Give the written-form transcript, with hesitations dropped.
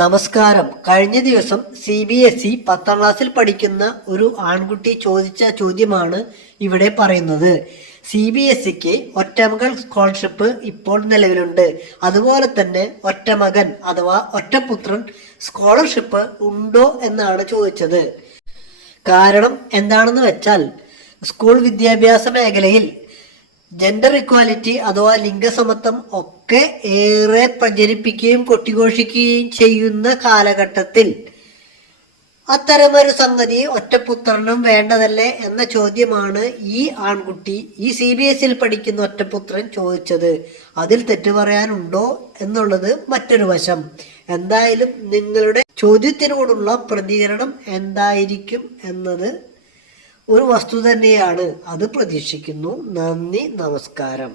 നമസ്കാരം. കഴിഞ്ഞ ദിവസം CBSE 10ാം ക്ലാസ്സിൽ പഠിക്കുന്ന ഒരു ആൺകുട്ടി ചോദിച്ച ചോദ്യമാണ് ഇവിടെ പറയുന്നത്. CBSEക്ക് ഒറ്റമകൾ സ്കോളർഷിപ്പ് ഇപ്പോൾ നിലവിലുണ്ട്. അതുപോലെ തന്നെ ഒറ്റമകൻ അഥവാ ഒറ്റപുത്രൻ സ്കോളർഷിപ്പ് ഉണ്ടോ എന്നാണ് ചോദിച്ചത്. കാരണം എന്താണെന്ന് വെച്ചാൽ സ്കൂൾ വിദ്യാഭ്യാസ മേഖലയിൽ ജെൻഡർ ഇക്വാലിറ്റി അഥവാ ലിംഗസമത്വം ഒക്കെ ഏറെ പ്രചരിപ്പിക്കുകയും കൊട്ടിഘോഷിക്കുകയും ചെയ്യുന്ന കാലഘട്ടത്തിൽ അത്തരമൊരു സംഗതി ഒറ്റപുത്രനും വേണ്ടതല്ലേ എന്ന ചോദ്യമാണ് ഈ ആൺകുട്ടി ഈ CBSEയിൽ പഠിക്കുന്ന ഒറ്റപുത്രൻ ചോദിച്ചത്. അതിൽ തെറ്റ് പറയാനുണ്ടോ എന്നുള്ളത് മറ്റൊരു വശം. എന്തായാലും നിങ്ങളുടെ ചോദ്യത്തിനോടുള്ള പ്രതികരണം എന്തായിരിക്കും എന്നത് ഒരു വസ്തു തന്നെയാണ്. അത് പ്രതീക്ഷിക്കുന്നു. നന്ദി, നമസ്കാരം.